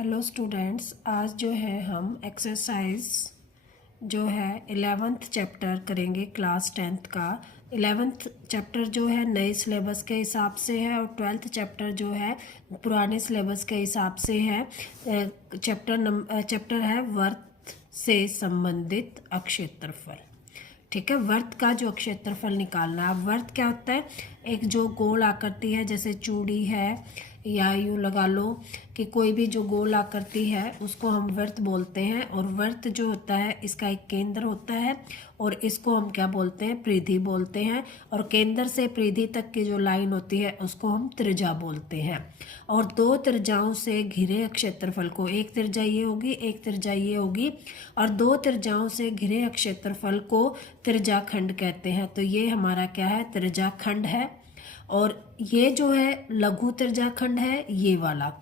Hello students, आज जो है हम एक्सरसाइज जो है 11th चैप्टर करेंगे क्लास 10th का। 11th चैप्टर जो है नए सिलेबस के हिसाब से है और 12th चैप्टर जो है पुराने सिलेबस के हिसाब से है। चैप्टर है वर्त से संबंधित अक्षेत्रफल। ठीक है, वर्त का जो क्षेत्रफल निकालना है। अब वर्त क्या होता है? एक जो गोल आकृति है, जैसे चूड़ी है या यूँ लगा लो कि कोई भी जो गोल आकृति है उसको हम वर्त बोलते हैं। और वर्त जो होता है इसका एक केंद्र होता है और इसको हम क्या बोलते हैं? परिधि बोलते हैं। और केंद्र से परिधि तक की जो लाइन होती है उसको हम त्रिज्या बोलते हैं। और दो त्रिज्याओं से घिरे क्षेत्रफल को, एक त्रिज्या ये होगी, एक त्रिज्या ये होगी, और दो त्रिज्याओं से घिरे क्षेत्रफल को त्रिज्याखंड कहते हैं। तो ये हमारा क्या है? त्रिज्याखंड है। और ये जो है लघु त्रिज्याखंड है, ये वाला।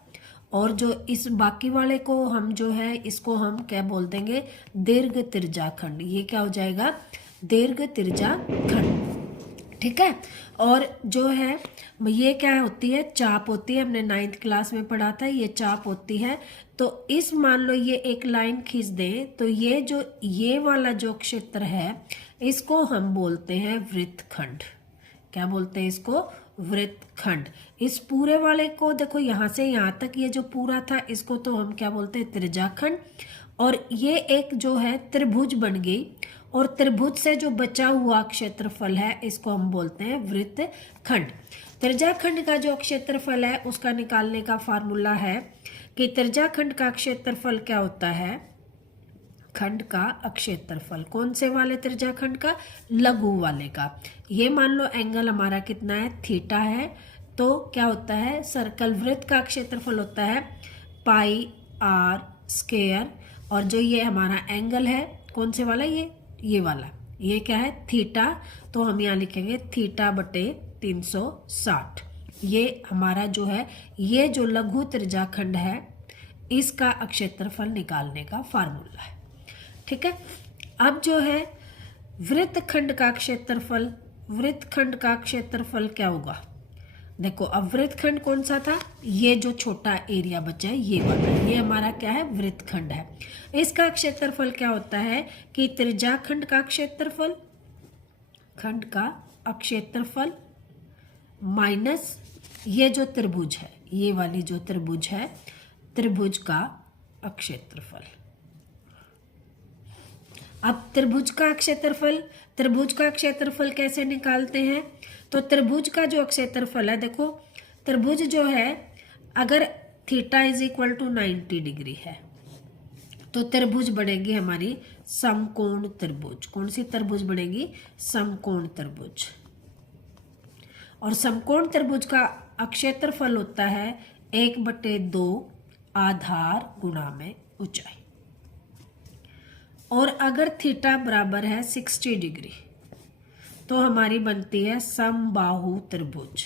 और जो इस बाकी वाले को हम जो है इसको हम क्या बोल देंगे? दीर्घ त्रिज्याखंड। ये क्या हो जाएगा? दीर्घ त्रिज्याखंड। ठीक है। और जो है ये क्या होती है? चाप होती है। हमने 9th क्लास में पढ़ा था, ये चाप होती है। तो इस मान लो ये एक लाइन खींच दें तो ये जो ये वाला जो क्षेत्र है इसको हम बोलते हैं वृत्तखंड। क्या बोलते हैं इसको? वृत्तखंड। इस पूरे वाले को देखो, यहाँ से यहाँ तक ये जो पूरा था इसको तो हम क्या बोलते हैं? त्रिज्याखंड। और ये एक जो है त्रिभुज बन गई और त्रिभुज से जो बचा हुआ क्षेत्रफल है इसको हम बोलते हैं वृत्तखंड। त्रिज्याखंड का जो क्षेत्रफल है उसका निकालने का फार्मूला है कि त्रिज्याखंड का क्षेत्रफल क्या होता है? खंड का क्षेत्रफल। कौन से वाले त्रिज्याखंड का? लघु वाले का। ये मान लो एंगल हमारा कितना है? थीटा है। तो क्या होता है? सर्कल वृत्त का क्षेत्रफल होता है पाई आर स्क्वायर। और जो ये हमारा एंगल है कौन से वाला? ये वाला। ये क्या है? थीटा। तो हम यहाँ लिखेंगे थीटा बटे 360। ये हमारा जो है ये जो लघु त्रिज्याखंड है इसका क्षेत्रफल निकालने का फार्मूला है। ठीक है। अब जो है वृत्तखंड का क्षेत्रफल, वृत्तखंड का क्षेत्रफल क्या होगा? देखो, अब वृत्तखंड कौन सा था? ये जो छोटा एरिया बचा है ये वाला, ये हमारा क्या है? वृत्तखंड है। इसका क्षेत्रफल क्या होता है कि त्रिज्याखंड का क्षेत्रफल, खंड का क्षेत्रफल माइनस ये जो त्रिभुज है, ये वाली जो त्रिभुज है, त्रिभुज का क्षेत्रफल। अब त्रिभुज का क्षेत्रफल कैसे निकालते हैं? तो त्रिभुज का जो क्षेत्रफल है, देखो त्रिभुज जो है अगर theta is equal to 90 degree है तो त्रिभुज बनेगी हमारी समकोण त्रिभुज। कौन सी त्रिभुज बनेगी? समकोण त्रिभुज। और समकोण त्रिभुज का क्षेत्रफल होता है 1/2 आधार गुणा में ऊंचाई। और अगर थीटा बराबर है 60 डिग्री तो हमारी बनती है समबाहु त्रिभुज।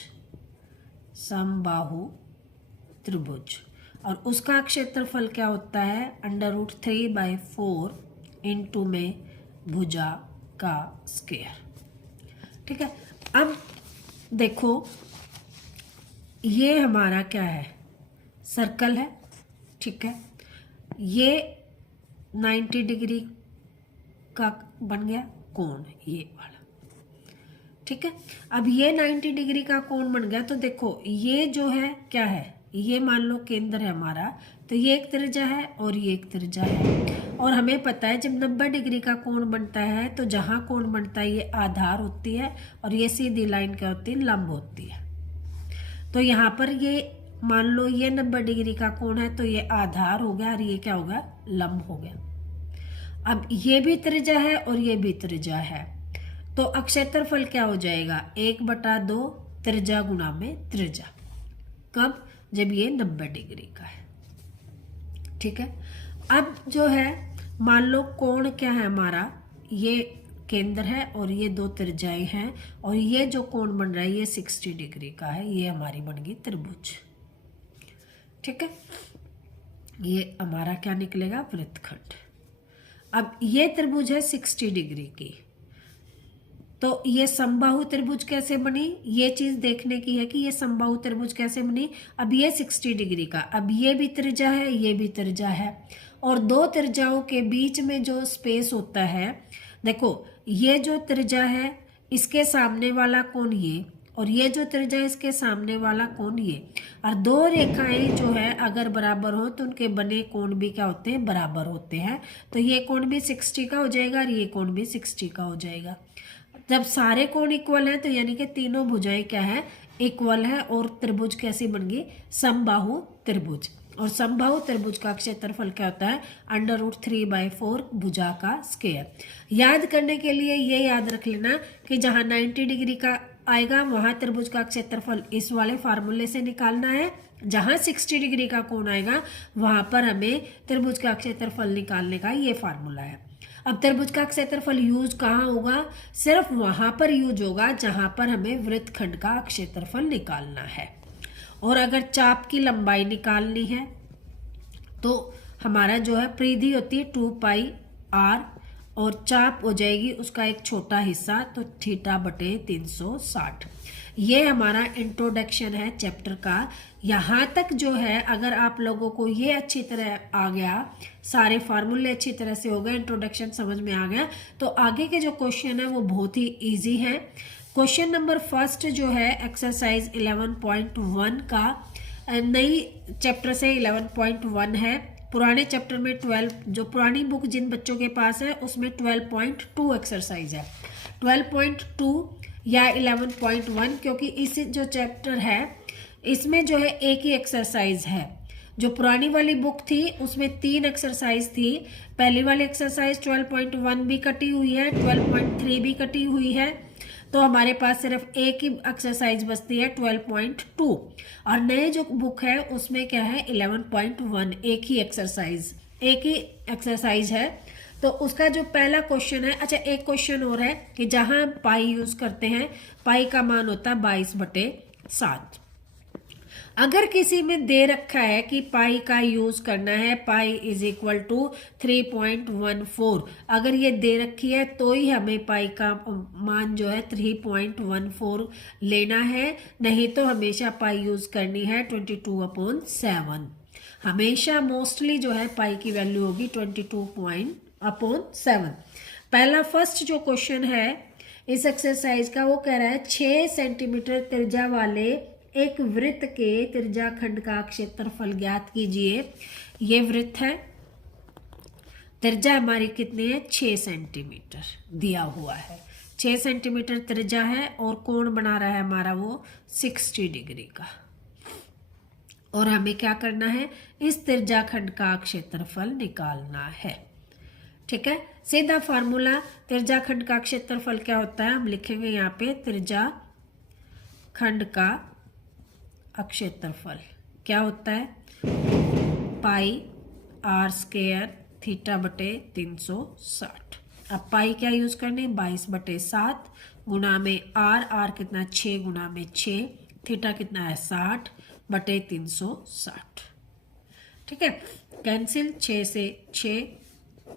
समबाहु त्रिभुज। और उसका क्षेत्रफल क्या होता है? √3/4 इंटू में भुजा का स्क्वायर। ठीक है। अब देखो ये हमारा क्या है? सर्कल है। ठीक है। ये 90 डिग्री का बन गया कोण, ये वाला। ठीक है। अब ये 90 डिग्री का कोण बन गया तो देखो ये जो है क्या है? ये मान लो केंद्र है हमारा, तो ये एक त्रिज्या है और ये एक त्रिज्या है। और हमें पता है जब 90 डिग्री का कोण बनता है तो जहाँ कोण बनता है ये आधार होती है और ये सीधी लाइन क्या होती है? लंब होती है। तो यहाँ पर ये मान लो ये 90 डिग्री का कोण है तो ये आधार हो गया और ये क्या होगा? लंब हो गया। अब ये भी त्रिज्या है और ये भी त्रिज्या है तो क्षेत्रफल क्या हो जाएगा? 1/2 त्रिज्या गुणा में त्रिज्या। कब? जब ये 90 डिग्री का है। ठीक है। अब जो है मान लो कोण क्या है हमारा? ये केंद्र है और ये दो त्रिज्याएं हैं और ये जो कोण बन रहा है ये 60 डिग्री का है। ये हमारी बन गई त्रिभुज। ठीक है। ये हमारा क्या निकलेगा? वृत्तखंड। अब ये त्रिभुज है 60 डिग्री की तो ये समबाहु त्रिभुज कैसे बनी, ये चीज देखने की है कि ये समबाहु त्रिभुज कैसे बनी। अब ये 60 डिग्री का, अब ये भी त्रिज्या है, ये भी त्रिज्या है, और दो त्रिज्याओं के बीच में जो स्पेस होता है, देखो ये जो त्रिज्या है इसके सामने वाला कोण ये, और ये जो त्रिज्या इसके सामने वाला कोण ये, और दो रेखाएं जो है अगर बराबर हो तो उनके बने कोण भी क्या होते हैं, बराबर होते हैं। तो ये कोण भी 60 का हो जाएगा और ये कोण भी 60 का हो जाएगा। जब सारे कोण इक्वल हैं तो यानी कि तीनों भुजाएं क्या है, इक्वल है, और त्रिभुज कैसी बन गई, समबाहु त्रिभुज। और समबाहु त्रिभुज का क्षेत्रफल क्या होता है, √3/4 भुजा का स्क्वायर। याद करने के लिए ये याद रख लेना कि जहां 90 डिग्री का आएगा वहां त्रिभुज का क्षेत्रफल इस वाले फार्मूले से निकालना है, जहां 60 डिग्री का कोण आएगा वहां पर हमें त्रिभुज का क्षेत्रफल निकालने का ये फार्मूला है। अब त्रिभुज का क्षेत्रफल यूज कहाँ होगा, सिर्फ वहां पर यूज होगा जहां पर हमें वृत्तखंड का क्षेत्रफल निकालना है। और अगर चाप की लंबाई निकालनी है तो हमारा जो है परिधि होती है 2πr, और चाप हो जाएगी उसका एक छोटा हिस्सा, तो θ/360। ये हमारा इंट्रोडक्शन है चैप्टर का। यहाँ तक जो है अगर आप लोगों को ये अच्छी तरह आ गया, सारे फार्मूले अच्छी तरह से हो गए, इंट्रोडक्शन समझ में आ गया, तो आगे के जो क्वेश्चन है वो बहुत ही इजी है। क्वेश्चन नंबर फर्स्ट जो है एक्सरसाइज 11.1 का, नई चैप्टर से 11.1 है। पुराने चैप्टर में 12, जो पुरानी बुक जिन बच्चों के पास है उसमें 12.2 एक्सरसाइज है। 12.2 या 11.1 क्योंकि इस जो चैप्टर है इसमें जो है एक ही एक्सरसाइज है। जो पुरानी वाली बुक थी उसमें 3 एक्सरसाइज थी। पहली वाली एक्सरसाइज 12.1 भी कटी हुई है, 12.3 भी कटी हुई है, तो हमारे पास सिर्फ एक ही एक्सरसाइज बचती है 12.2। और नए जो बुक है उसमें क्या है 11.1, एक ही एक्सरसाइज है। तो उसका जो पहला क्वेश्चन है, अच्छा एक क्वेश्चन और है कि जहां पाई यूज करते हैं, पाई का मान होता है 22/7। अगर किसी में दे रखा है कि पाई का यूज करना है, पाई = 3.14, अगर ये दे रखी है तो ही हमें पाई का मान जो है 3.14 लेना है, नहीं तो हमेशा पाई यूज करनी है 22/7। हमेशा मोस्टली जो है पाई की वैल्यू होगी 22/7। पहला फर्स्ट जो क्वेश्चन है इस एक्सरसाइज का वो कह रहा है 6 सेंटीमीटर त्रिज्या वाले एक वृत्त के त्रिज्या खंड का क्षेत्रफल ज्ञात कीजिए। ये वृत्त है, त्रिज्या हमारी कितनी है 6 सेंटीमीटर दिया हुआ है, 6 सेंटीमीटर त्रिज्या है, और कोण बना रहा है हमारा वो 60 डिग्री का। और हमें क्या करना है, इस त्रिज्या खंड का क्षेत्रफल निकालना है। ठीक है, सीधा फार्मूला त्रिज्या खंड का क्षेत्रफल क्या होता है, हम लिखेंगे यहाँ पे त्रिज्या खंड का क्षेत्रफल क्या होता है, πr² θ/360। अब पाई क्या यूज करने, 22/7 गुना में r कितना 6 गुना में 6, थीटा कितना है 60/360। ठीक है, कैंसिल, 6 से 6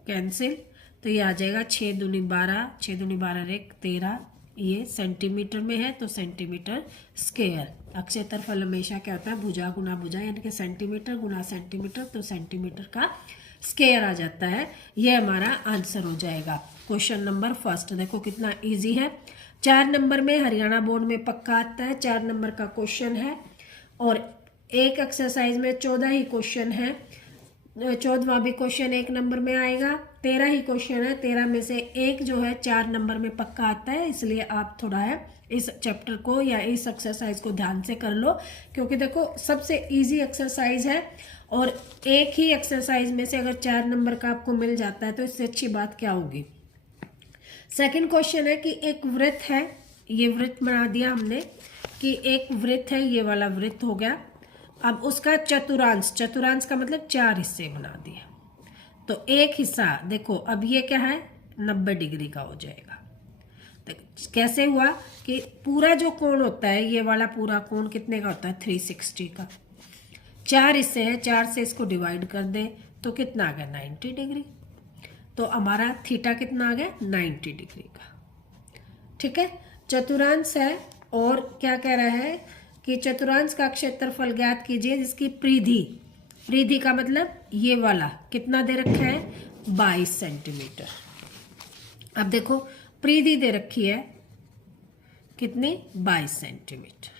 कैंसिल, तो ये आ जाएगा 6 दूनी 12, 6 दूनी 12 = 13। ये सेंटीमीटर में है तो सेंटीमीटर स्क्वायर। क्षेत्रफल हमेशा क्या होता है, भुजा गुना भुजा, यानी कि सेंटीमीटर गुना सेंटीमीटर, तो सेंटीमीटर का स्क्वायर आ जाता है। ये हमारा आंसर हो जाएगा क्वेश्चन नंबर फर्स्ट। देखो कितना इजी है। 4 नंबर में हरियाणा बोर्ड में पक्का आता है, 4 नंबर का क्वेश्चन है, और एक एक्सरसाइज में 14 ही क्वेश्चन है। 14वां भी क्वेश्चन 1 नंबर में आएगा। 13 ही क्वेश्चन है, 13 में से एक जो है 4 नंबर में पक्का आता है, इसलिए आप थोड़ा है इस चैप्टर को या इस एक्सरसाइज को ध्यान से कर लो, क्योंकि देखो सबसे इजी एक्सरसाइज है, और एक ही एक्सरसाइज में से अगर 4 नंबर का आपको मिल जाता है तो इससे अच्छी बात क्या होगी। सेकंड क्वेश्चन है कि एक वृत्त है, ये वृत्त बना दिया हमने कि एक वृत्त है, ये वाला वृत्त हो गया। अब उसका चतुर्थांश, चतुर्थांश का मतलब 4 हिस्से बना दिए, तो एक हिस्सा देखो अब ये क्या है 90 डिग्री का हो जाएगा। तो कैसे हुआ कि पूरा जो कोण होता है, ये वाला पूरा कोण कितने का होता है 360 का। 4 हिस्से हैं, 4 से इसको डिवाइड कर दे तो कितना आ गया 90 डिग्री। तो हमारा थीटा कितना आ गया 90 डिग्री का। ठीक है, चतुर्थांश है और क्या कह रहा है कि चतुर्थांश का क्षेत्रफल ज्ञात कीजिए जिसकी परिधि, परिधि का मतलब ये वाला कितना दे रखा है 22 सेंटीमीटर। अब देखो परिधि दे रखी है कितनी 22 सेंटीमीटर।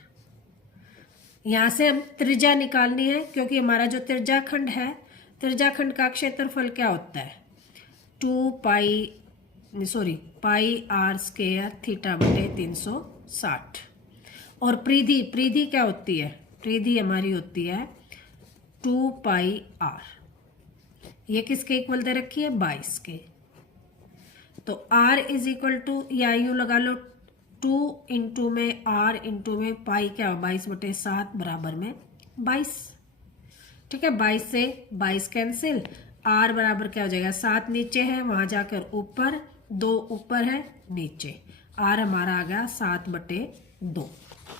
यहां से हम त्रिज्या निकालनी है क्योंकि हमारा जो त्रिज्याखंड है, त्रिज्याखंड का क्षेत्रफल क्या होता है 2 पाई आर स्क्वायर थीटा बटे 360। और परिधि, परिधि क्या होती है, परिधि हमारी होती है 2 पाई आर। ये किसके इक्वल दे रखी है 22 के। तो r इज इक्वल टू, या यू लगा लो 2 इंटू में r इंटू में पाई क्या हो 22/7 बराबर में 22। ठीक है, 22 से 22 कैंसिल, r बराबर क्या हो जाएगा 7 नीचे है वहां जाकर ऊपर, 2 ऊपर है नीचे, r हमारा आ गया 7/2।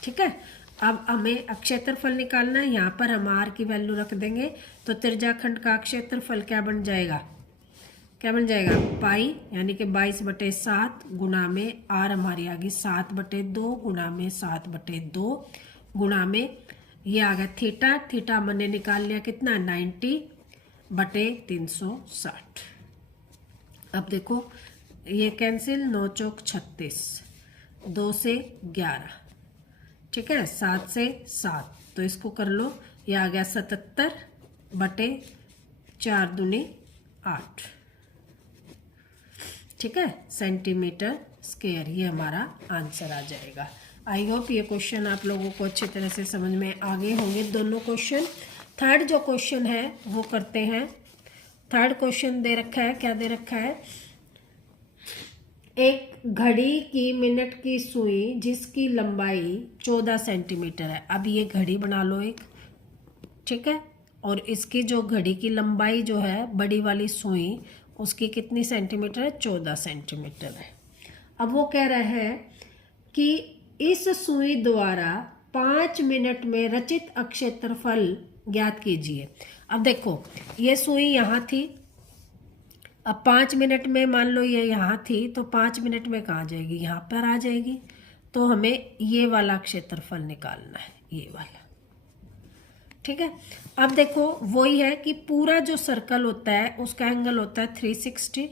ठीक है, अब हमें क्षेत्रफल निकालना है। यहाँ पर हम r की वैल्यू रख देंगे तो त्रिज्याखंड का क्षेत्रफल क्या बन जाएगा, क्या बन जाएगा पाई यानी कि 22/7 गुणा में r हमारी आ गई 7/2 गुणा में 7/2 गुणा में ये आ गया थीटा, थीटा मैंने निकाल लिया कितना 90/360। अब देखो ये कैंसिल, 9 चौक 36, 2 से 11, ठीक है 7 से 7, तो इसको कर लो, ये आ गया 77/4 दूनी 8। ठीक है, सेंटीमीटर स्क्वायर, ये हमारा आंसर आ जाएगा। आई होप ये क्वेश्चन आप लोगों को अच्छी तरह से समझ में आ गए होंगे दोनों क्वेश्चन। थर्ड जो क्वेश्चन है वो करते हैं। थर्ड क्वेश्चन दे रखा है, क्या दे रखा है, एक घड़ी की मिनट की सुई जिसकी लंबाई 14 सेंटीमीटर है। अब ये घड़ी बना लो एक, ठीक है, और इसकी जो घड़ी की लंबाई जो है बड़ी वाली सुई उसकी कितनी सेंटीमीटर है 14 सेंटीमीटर है। अब वो कह रहा है कि इस सुई द्वारा 5 मिनट में रचित क्षेत्रफल ज्ञात कीजिए। अब देखो ये सुई यहाँ थी, अब 5 मिनट में मान लो ये यहाँ थी तो 5 मिनट में कहाँ जाएगी, यहाँ पर आ जाएगी। तो हमें ये वाला क्षेत्रफल निकालना है, ये वाला। ठीक है, अब देखो वही है कि पूरा जो सर्कल होता है उसका एंगल होता है 360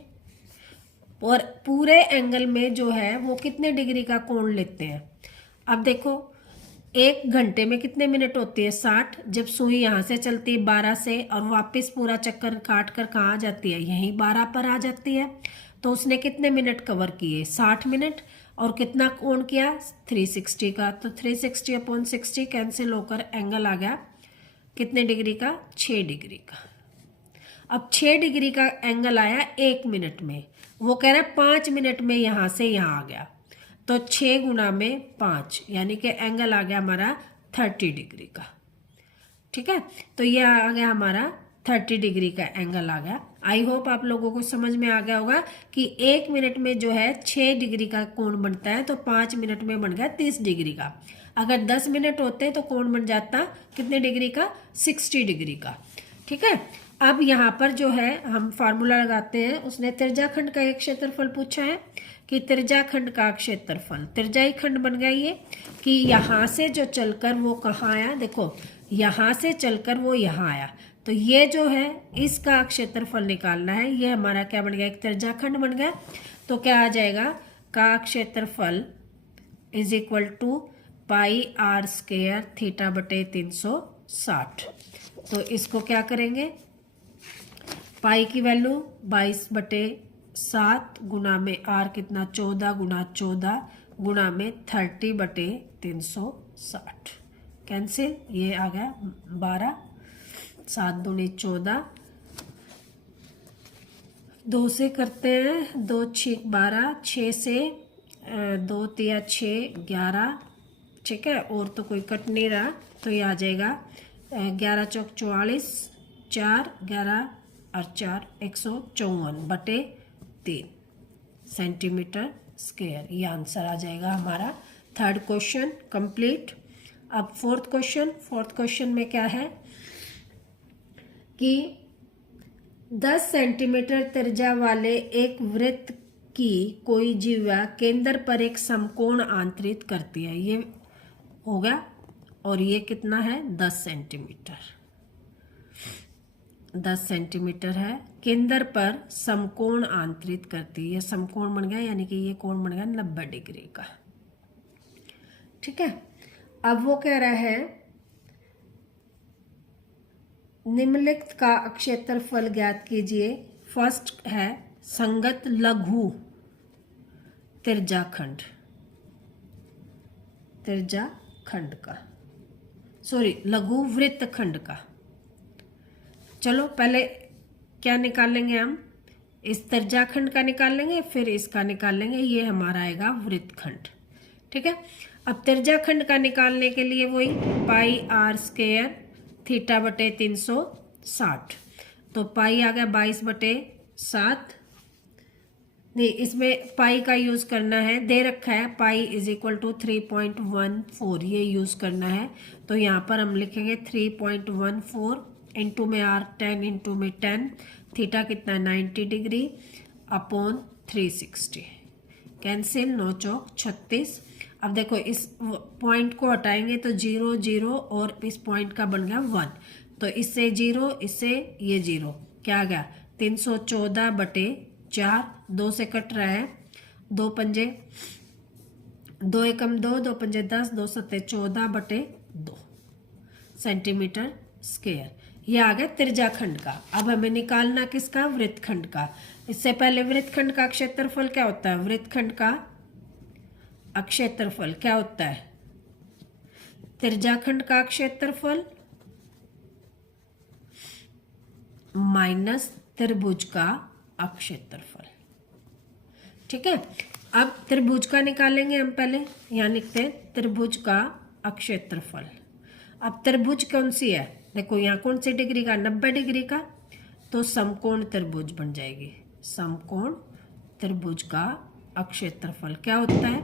और पूरे एंगल में जो है वो कितने डिग्री का कोण लेते हैं। अब देखो 1 घंटे में कितने मिनट होती है 60, जब सुई यहाँ से चलती है 12 से और वापस पूरा चक्कर काट कर कहाँ आ जाती है, यहीं 12 पर आ जाती है। तो उसने कितने मिनट कवर किए 60 मिनट, और कितना कोण किया 360 का। तो 360/60 कैंसिल होकर एंगल आ गया कितने डिग्री का 6 डिग्री का। अब 6 डिग्री का एंगल आया 1 मिनट में, वो कह रहा है 5 मिनट में यहाँ से यहाँ आ गया, तो 6 गुणा में 5 यानी कि एंगल आ गया हमारा 30 डिग्री का। ठीक है, तो ये आ गया हमारा 30 डिग्री का एंगल आ गया। आई होप आप लोगों को समझ में आ गया होगा कि 1 मिनट में जो है 6 डिग्री का कोण बनता है तो 5 मिनट में बन गया 30 डिग्री का। अगर 10 मिनट होते तो कोण बन जाता कितने डिग्री का 60 डिग्री का। ठीक है, अब यहाँ पर जो है हम फार्मूला लगाते हैं। उसने त्रिज्याखंड का एक क्षेत्रफल पूछा है कि त्रिज्याखंड का क्षेत्रफल, त्रिज्याई खंड बन गया ये कि यहाँ से जो चलकर वो कहाँ आया, देखो यहाँ से चलकर वो यहाँ आया, तो ये जो है इसका क्षेत्रफल निकालना है। ये हमारा क्या बन गया एक त्रिज्याखंड बन गया। तो क्या आ जाएगा का क्षेत्रफल is equal to pi r square theta बटे 360। तो इसको क्या करेंगे, पाई की वैल्यू 22/7 गुणा में आर कितना 14 गुणा 14 गुणा में 30/360 कैंसिल, ये आ गया 12, 7 दूनी 14, 2 से करते हैं 2 6 12, 6 से 2 तिया 6 11। ठीक है, और तो कोई कट नहीं रहा तो ये आ जाएगा 11 चौक 44, 4 11 और 4 154/3 सेंटीमीटर स्क्वायर। ये आंसर आ जाएगा हमारा। Third question complete. अब फोर्थ क्वेश्चन में क्या है कि 10 सेंटीमीटर त्रिज्या वाले एक वृत्त कि कोई जीवा केंद्र पर एक समकोण आंतरित करती है, ये हो गया। और ये कितना है 10 सेंटीमीटर, 10 सेंटीमीटर है, केंद्र पर समकोण आंतरित करती है। समकोण बन गया, यानी कि ये कोण बन गया 90 डिग्री का। ठीक है, अब वो कह रहा है निम्नलिखित का क्षेत्रफल ज्ञात कीजिए। फर्स्ट है संगत लघु त्रिज्याखंड, त्रिज्याखंड का, सॉरी लघु वृत्तखंड का। चलो पहले क्या निकाल लेंगे हम, इस त्रिज्याखंड का निकाल लेंगे, फिर इसका निकाल लेंगे, ये हमारा आएगा वृत्तखंड। ठीक है, अब त्रिज्याखंड का निकालने के लिए वही पाई आर स्क्वायर थीटा बटे 360, तो पाई आ गया 22/7। नहीं, इसमें पाई का यूज़ करना है, दे रखा है पाई इज इक्वल टू 3.14, ये यूज़ करना है। तो यहाँ पर हम लिखेंगे 3.14 इंटू में आर 10 इंटू में 10, थीटा कितना 90 डिग्री अपॉन 360, कैंसिल 9 चौक 36। अब देखो इस पॉइंट को हटाएंगे तो 0 0 और इस पॉइंट का बन गया 1, तो इससे 0, इससे ये 0, क्या आ गया 314/4, 2 से कट रहा है, 2 पंजे 2 एकम 2, 2 पंजे 10, 2 सत्ते 14/2 सेंटीमीटर स्क्वायर। ये आ गया त्रिज्याखंड का। अब हमें निकालना किसका, वृत्तखंड का। इससे पहले वृत्तखंड का क्षेत्रफल क्या होता है, वृत्तखंड का क्षेत्रफल क्या होता है, त्रिज्याखंड का क्षेत्रफल माइनस त्रिभुज का क्षेत्रफल। ठीक है, अब त्रिभुज का निकालेंगे हम, पहले यहाँ लिखते हैं त्रिभुज का क्षेत्रफल। अब त्रिभुज कौन सी है, देखो यहाँ कौन सी डिग्री का, 90 डिग्री का, तो समकोण त्रिभुज बन जाएगी। समकोण त्रिभुज का क्षेत्रफल क्या होता है,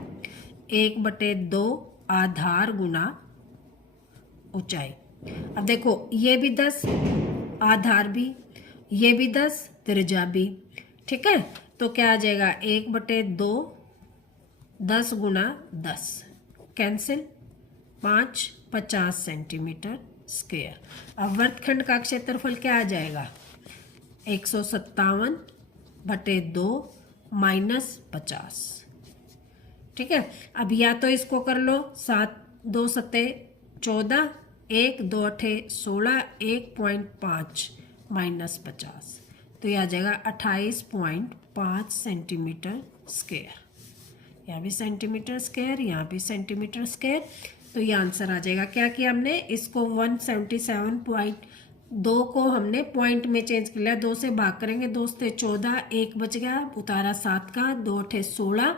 1/2 आधार गुना ऊंचाई। अब देखो ये भी 10, आधार भी, ये भी 10, त्रिज्या भी। ठीक है, तो क्या आ जाएगा 1/2 10 गुना 10, कैंसिल 5 50 सेंटीमीटर स्क्वायर। अब वृत्तखंड का क्षेत्रफल क्या आ जाएगा, 157/2 माइनस 50। ठीक है, अब या तो इसको कर लो, 7 2 सत्ते 14, 1 2 अठे 16, 1.5 माइनस 50, तो यह आ जाएगा 28.5 सेंटीमीटर स्क्वायर। यहाँ भी सेंटीमीटर स्क्वायर, यहाँ भी सेंटीमीटर स्क्वायर, तो ये आंसर आ जाएगा। क्या किया हमने, इसको 177.2 को हमने पॉइंट में चेंज कर लिया, 2 से भाग करेंगे, 2 से 14, 1 बच गया, उतारा 7 का, 2 अठे 16,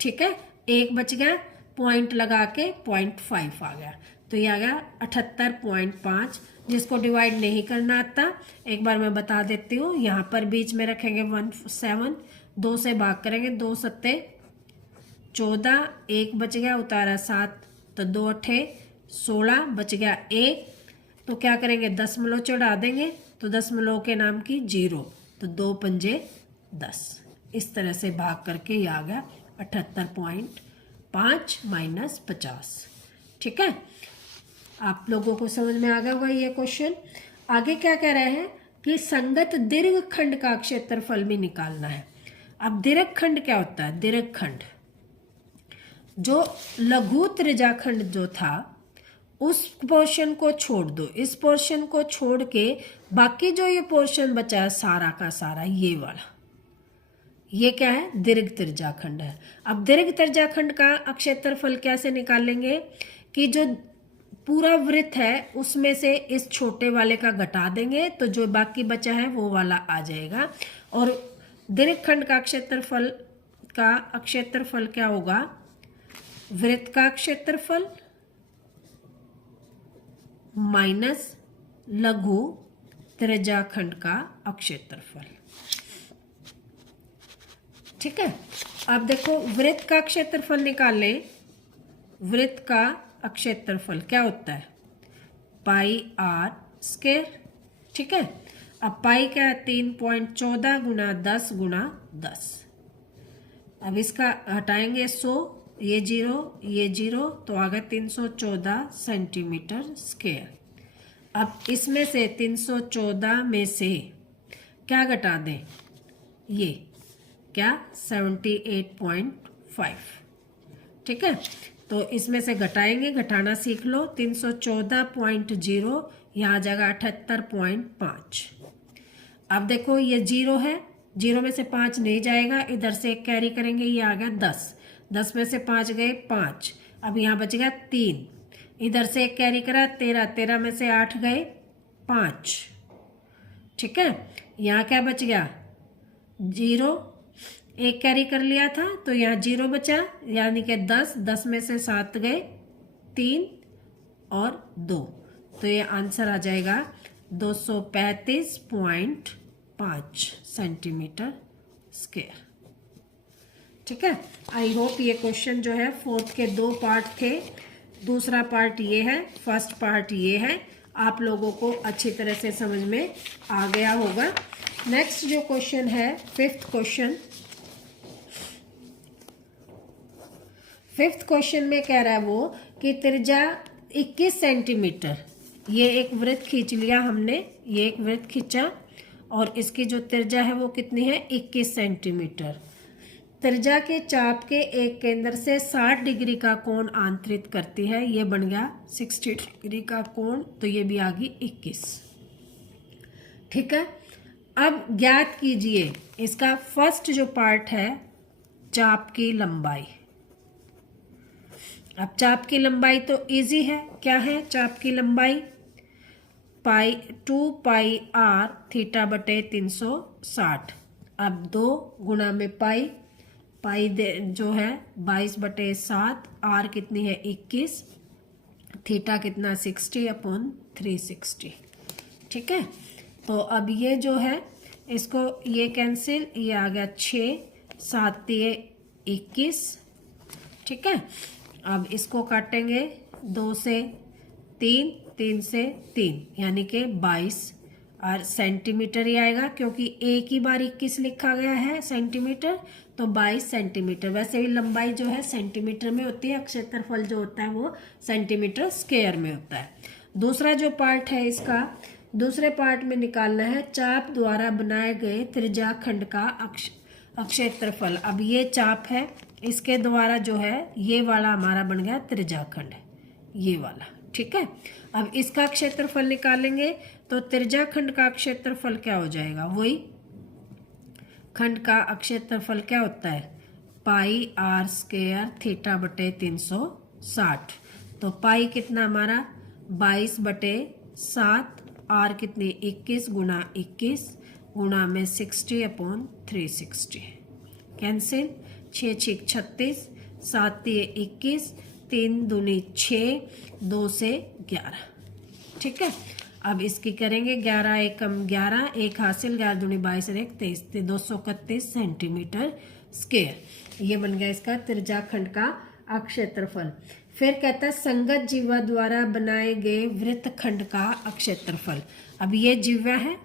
ठीक है, 1 बच गया, पॉइंट लगा के 0.5 आ गया, तो ये आ गया 78.5। जिसको डिवाइड नहीं करना आता, एक बार मैं बता देती हूँ, यहाँ पर बीच में रखेंगे 17, 2 से भाग करेंगे, 2 सत्ते 14, 1 बच गया, उतारा 7, तो 2 अठे 16, बच गया 1, तो क्या करेंगे दशमलव चढ़ा देंगे, तो दशमलव के नाम की 0, तो 2 पंजे 10, इस तरह से भाग करके ये आ गया 78.5 माइनस 50। ठीक है, आप लोगों को समझ में आ गया होगा ये क्वेश्चन। आगे क्या कह रहे हैं कि संगत दीर्घखंड का क्षेत्रफल भी निकालना है। अब दीर्घखंड क्या होता है, दीर्घखंड जो लघु त्रिज्याखंड जो था उस पोर्शन को छोड़ दो, इस पोर्शन को छोड़ के बाकी जो ये पोर्शन बचा है सारा का सारा ये वाला, ये क्या है, दीर्घ त्रिज्याखंड है। अब दीर्घ त्रिज्याखंड का क्षेत्रफल कैसे निकालेंगे कि जो पूरा वृत्त है उसमें से इस छोटे वाले का घटा देंगे, तो जो बाकी बचा है वो वाला आ जाएगा। और दीर्घखंड का क्षेत्रफल क्या होगा, वृत्त का क्षेत्रफल माइनस लघु त्रिज्याखंड का क्षेत्रफल। ठीक है, अब देखो वृत्त का क्षेत्रफल निकालें, वृत्त का क्षेत्रफल क्या होता है, पाई आर स्क्वायर। ठीक है, अब पाई क्या है 3.14 गुना 10 गुना 10, अब इसका हटाएंगे 100, ये 0 तो आ गया 314 सेंटीमीटर स्क्वायर। अब इसमें से 314 में से क्या घटा दें, ये क्या 78.5, ठीक है। तो इसमें से घटाएंगे, घटाना सीख लो। 314.0 यहाँ आ जाएगा 78.5। अब देखो ये 0 है, 0 में से 5 नहीं जाएगा, इधर से एक कैरी करेंगे, ये आ गया 10, 10 में से 5 गए 5, अब यहाँ बच गया 3, इधर से एक कैरी करा 13, 13 में से 8 गए 5, ठीक है। यहाँ क्या बच गया 0, एक कैरी कर लिया था तो यहाँ 0 बचा, यानी कि 10, 10 में से 7 गए 3 और 2, तो ये आंसर आ जाएगा 235.5 सेंटीमीटर स्क्वायर, ठीक है। आई होप ये क्वेश्चन जो है 4th के 2 पार्ट थे, दूसरा पार्ट ये है, फर्स्ट पार्ट ये है, आप लोगों को अच्छी तरह से समझ में आ गया होगा। नेक्स्ट जो क्वेश्चन है 5th क्वेश्चन, 5th क्वेश्चन में कह रहा है वो कि त्रिज्या 21 सेंटीमीटर, ये एक वृत्त खींच लिया हमने, ये एक वृत्त खींचा और इसकी जो त्रिज्या है वो कितनी है 21 सेंटीमीटर। त्रिज्या के चाप के एक केंद्र से 60 डिग्री का कोण आंतरित करती है, ये बन गया 60 डिग्री का कोण, तो ये भी आ गई 21, ठीक है। अब ज्ञात कीजिए इसका फर्स्ट जो पार्ट है चाप की लंबाई। अब चाप की लंबाई तो इजी है, क्या है चाप की लंबाई 2 पाई r थीटा बटे 360। अब 2 गुणा में पाई जो है 22 बटे 7, r कितनी है 21, थीटा कितना 60/360, ठीक है। तो अब ये जो है इसको ये कैंसिल, ये आ गया 6, 7 21, ठीक है। अब इसको काटेंगे 2 से 3, 3 से 3, यानी कि 22 और सेंटीमीटर ही आएगा, क्योंकि एक ही बार 21 लिखा गया है सेंटीमीटर, तो 22 सेंटीमीटर। वैसे भी लंबाई जो है सेंटीमीटर में होती है, क्षेत्रफल जो होता है वो सेंटीमीटर स्क्वायर में होता है। दूसरा जो पार्ट है इसका, दूसरे पार्ट में निकालना है चाप द्वारा बनाए गए त्रिज्या खंड का क्षेत्रफल। अब ये चाप है, इसके द्वारा जो है ये वाला हमारा बन गया त्रिज्या खंड, ये वाला, ठीक है। अब इसका क्षेत्रफल निकालेंगे तो त्रिज्या खंड का क्षेत्रफल क्या हो जाएगा, वही खंड का क्षेत्रफल क्या होता है पाई r स्क्वायर थीटा बटे 360। तो पाई कितना हमारा 22 बटे 7, r कितनी 21 गुणा 21 गुणा में 60/360, कैंसिल, 6 6 36, 7 21, 3 दूनी 6, 2 से 11, ठीक है। अब इसकी करेंगे 11 एकम 11, एक हासिल, 11 दूनी 22 और 1 23, 231 सेंटीमीटर स्क्वायर। ये बन गया इसका त्रिज्या खंड का क्षेत्रफल। फिर कहता है संगत जीवा द्वारा बनाए गए वृत्त खंड का क्षेत्रफल। अब ये जीवा है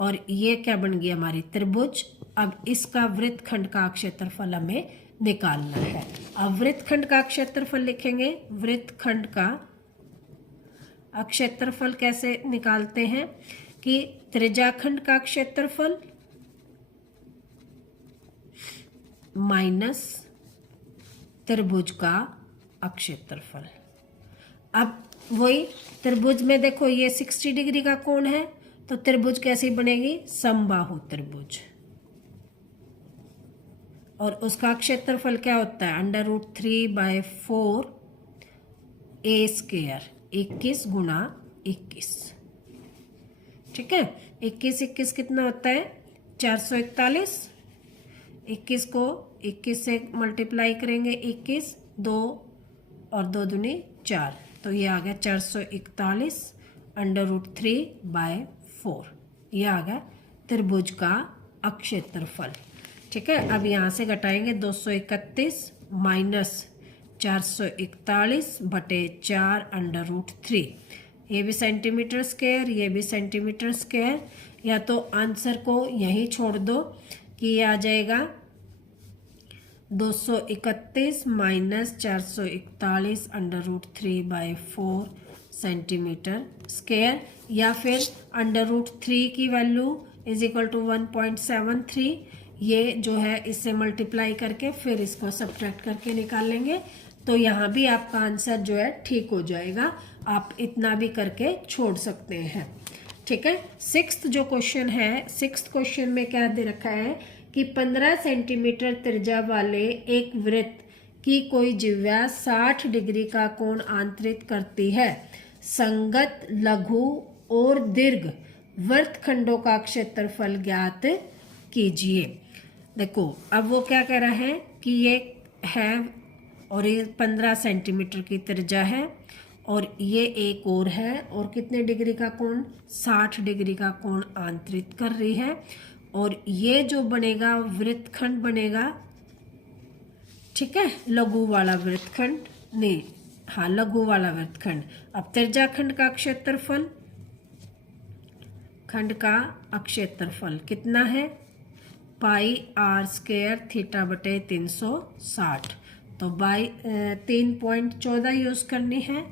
और ये क्या बन गई हमारी त्रिभुज। अब इसका वृत्त खंड का क्षेत्रफल हमें निकालना है। अब वृत्त खंड का क्षेत्रफल लिखेंगे, वृत्त खंड का क्षेत्रफल कैसे निकालते हैं कि त्रिज्याखंड का क्षेत्रफल माइनस त्रिभुज का क्षेत्रफल। अब वही त्रिभुज में देखो ये 60 डिग्री का कोण है, तो त्रिभुज कैसी बनेगी, समबाहु त्रिभुज, और उसका क्षेत्रफल क्या होता है √3/4 a स्क्वायर, 21 गुणा 21, ठीक है। 21 21 कितना होता है 441, 21 को 21 से मल्टीप्लाई करेंगे, 21 2 और 2 दूनी 4, तो ये आ गया 441 √3/4, ये आ गया त्रिभुज का क्षेत्रफल, ठीक है। अब यहाँ से घटाएंगे 231 माइनस 441 बटे 4 √3, ये भी सेंटीमीटर स्क्वायर, ये भी सेंटीमीटर स्क्वायर, या तो आंसर को यहीं छोड़ दो कि ये आ जाएगा 231 माइनस 441 √3/4 सेंटीमीटर स्क्वायर, या फिर √3 की वैल्यू इज इक्वल टू 1.73। ये जो है इससे मल्टीप्लाई करके फिर इसको सब्ट्रैक्ट करके निकाल लेंगे, तो यहाँ भी आपका आंसर जो है ठीक हो जाएगा। आप इतना भी करके छोड़ सकते हैं। ठीक है। सिक्स्थ जो क्वेश्चन है, सिक्स्थ क्वेश्चन में क्या दे रखा है कि 15 सेंटीमीटर त्रिज्या वाले एक वृत्त की कोई जिह्वा 60 डिग्री का कोण आंतरित करती है। संगत, लघु और दीर्घ वृत्तखंडों का क्षेत्रफल ज्ञात कीजिए। देखो अब वो क्या कह रहा है कि ये है और ये 15 सेंटीमीटर की त्रिज्या है और ये एक और है और कितने डिग्री का कोण, 60 डिग्री का कोण आंतरित कर रही है। और ये जो बनेगा वृत्तखंड बनेगा, ठीक है, लघु वाला वृत्तखंड, नहीं हाँ लघु वाला वृत्तखंड। अब त्रिज्या खंड का क्षेत्रफल, खंड का क्षेत्रफल कितना है, πr² θ/360, तो बाई 3.14 यूज करनी है,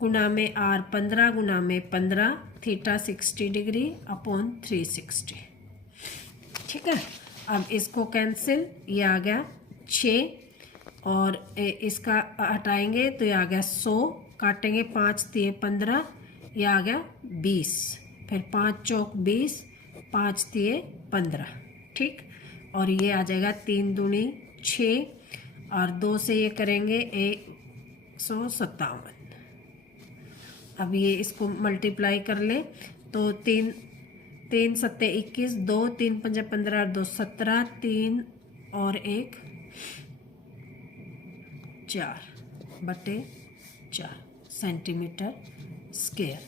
गुना में r 15 गुना में 15, थीटा 60 डिग्री अपॉन 360। ठीक है। अब इसको कैंसिल, ये आ गया 6 और इसका हटाएंगे तो ये आ गया 100, काटेंगे 5 × 15, ये आ गया 20, फिर 5 चौक 20, 5 × 15। ठीक। और ये आ जाएगा 3 दूनी 6 और 2 से ये करेंगे 157। अब ये इसको मल्टीप्लाई कर ले तो 3 7 21, 2 3 5 15, 2 17, 3 और 1 4/4 सेंटीमीटर स्क्वायर।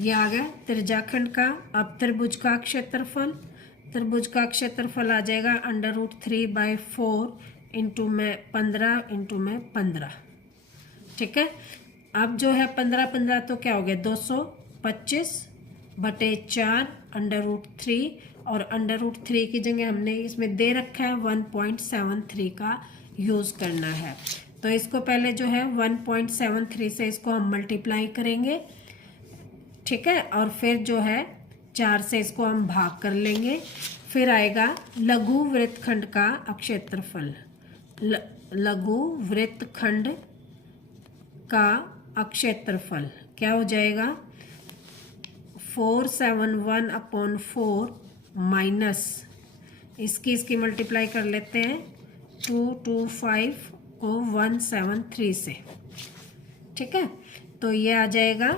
ये आ गया त्रिज्याखंड का। अब त्रिभुज का क्षेत्रफल, त्रिभुज का क्षेत्रफल आ जाएगा √3/4 इंटू में 15 इंटू में 15। ठीक है। अब जो है 15 15 तो क्या हो गया 225/4 √3 और √3 की जगह हमने इसमें दे रखा है 1.73 का यूज़ करना है। तो इसको पहले जो है 1.73 से इसको हम मल्टीप्लाई करेंगे। ठीक है। और फिर जो है 4 से इसको हम भाग कर लेंगे। फिर आएगा लघु वृत्तखंड का क्षेत्रफल, लघु वृत्तखंड का क्षेत्रफल क्या हो जाएगा 471/4 माइनस इसकी मल्टीप्लाई कर लेते हैं 225 को 173 से। ठीक है। तो ये आ जाएगा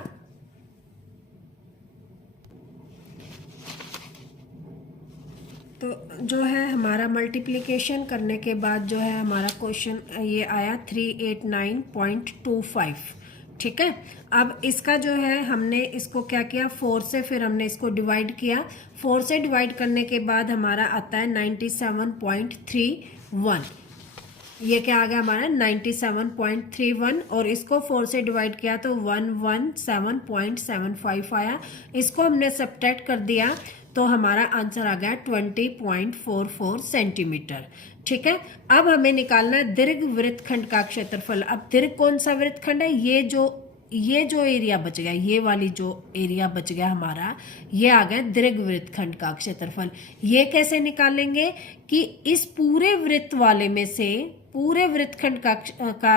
तो जो है हमारा मल्टीप्लिकेशन करने के बाद जो है हमारा क्वेश्चन ये आया 389.25। ठीक है। अब इसका जो है हमने इसको क्या किया 4 से, फिर हमने इसको डिवाइड किया। 4 से डिवाइड करने के बाद हमारा आता है 97.31। ये क्या आ गया हमारा 97.31 और इसको 4 से डिवाइड किया तो 117.75 आया। इसको हमने सब्ट्रैक्ट कर दिया तो हमारा आंसर आ गया 20.44 सेंटीमीटर। ठीक है। अब हमें निकालना है दीर्घ वृत्तखंड का क्षेत्रफल। अब दीर्घ कौन सा वृत्तखंड है, ये जो एरिया बच गया, ये वाली जो एरिया बच गया हमारा, ये आ गया दीर्घ वृत्तखंड का क्षेत्रफल। ये कैसे निकालेंगे कि इस पूरे वृत्त वाले में से, पूरे वृत्तखंड का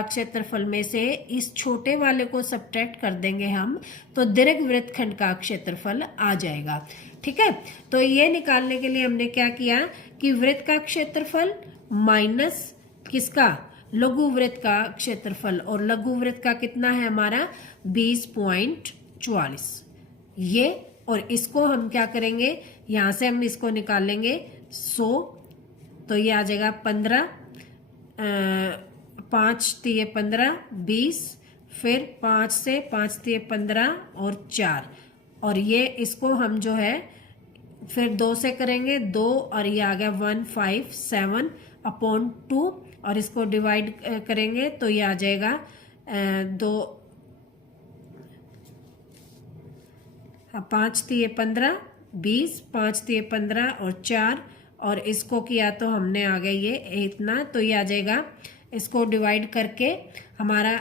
क्षेत्रफल में से इस छोटे वाले को सब्ट्रैक्ट कर देंगे हम, तो दीर्घ वृत्तखंड का क्षेत्रफल आ जाएगा। ठीक है। तो ये निकालने के लिए हमने क्या किया कि वृत्त का क्षेत्रफल माइनस किसका, लघु वृत्त का क्षेत्रफल, और लघु वृत्त का कितना है हमारा 20.44 ये, और इसको हम क्या करेंगे यहाँ से हम इसको निकालेंगे 100, तो ये आ जाएगा 15, 5 × 15 20, फिर 5 से 5 × 15 और 4, और ये इसको हम जो है फिर 2 से करेंगे 2 और ये आ गया 157/2 और इसको डिवाइड करेंगे तो ये आ जाएगा 2, 5 × 15 20, 5 × 15 और 4, और इसको किया तो हमने आ गया ये इतना, तो ये आ जाएगा, इसको डिवाइड करके हमारा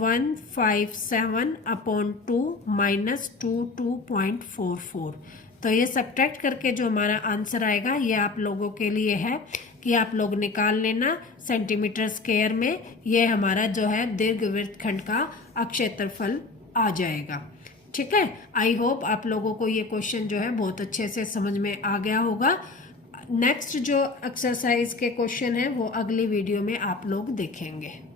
157/2 माइनस 22.44। तो ये सब्ट्रैक्ट करके जो हमारा आंसर आएगा ये आप लोगों के लिए है कि आप लोग निकाल लेना सेंटीमीटर स्क्वायर में, ये हमारा जो है दीर्घवृत्तखंड का अक्षेत्रफल आ जाएगा। ठीक है, आई होप आप लोगों को ये क्वेश्चन जो है बहुत अच्छे से समझ में आ गया होगा। नेक्स्ट जो एक्सरसाइज के क्वेश्चन है वो अगली वीडियो में आप लोग देखेंगे।